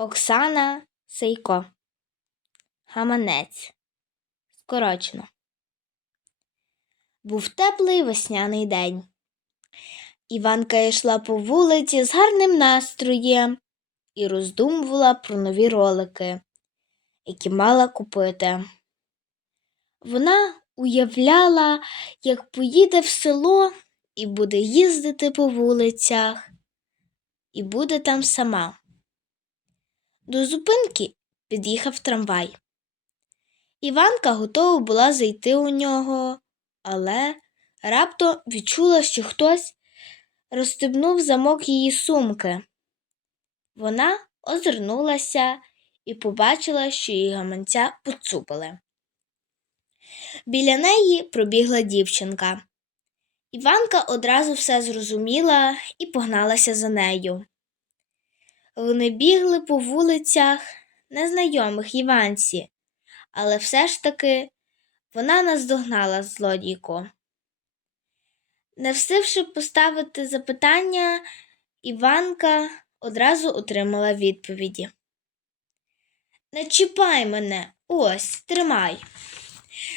Оксана Сейко. Гаманець. Скорочено. Був теплий весняний день. Іванка йшла по вулиці з гарним настроєм і роздумувала про нові ролики, які мала купити. Вона уявляла, як поїде в село і буде їздити по вулицях, і буде там сама. До зупинки під'їхав трамвай. Іванка готова була зайти у нього, але раптом відчула, що хтось розстебнув замок її сумки. Вона озирнулася і побачила, що її гаманця поцупили. Біля неї пробігла дівчинка. Іванка одразу все зрозуміла і погналася за нею. Вони бігли по вулицях незнайомих Іванці, але все ж таки вона наздогнала злодійку. Не встигши поставити запитання, Іванка одразу отримала відповіді. Не чіпай мене, ось, тримай,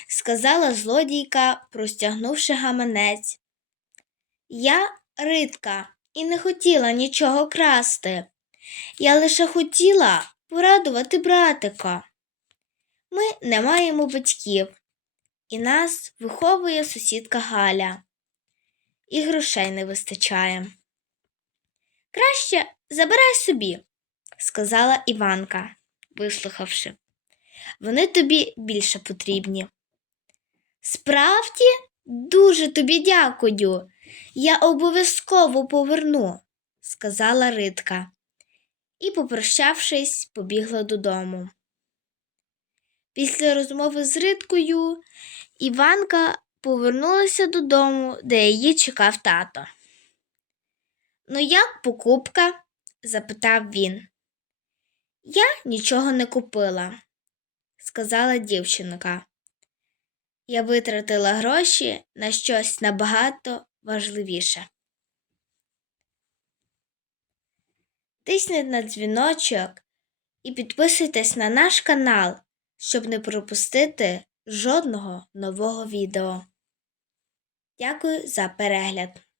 сказала злодійка, простягнувши гаманець. Я ритка і не хотіла нічого красти. Я лише хотіла порадувати братика. Ми не маємо батьків, і нас виховує сусідка Галя. І грошей не вистачає. Краще забирай собі, сказала Іванка, вислухавши. Вони тобі більше потрібні. Справді, дуже тобі дякую. Я обов'язково поверну, сказала Ритка і, попрощавшись, побігла додому. Після розмови з Риткою Іванка повернулася додому, де її чекав тато. Ну, як покупка? запитав він. Я нічого не купила, сказала дівчинка. Я витратила гроші на щось набагато важливіше. Тисніть на дзвіночок і підписуйтесь на наш канал, щоб не пропустити жодного нового відео. Дякую за перегляд!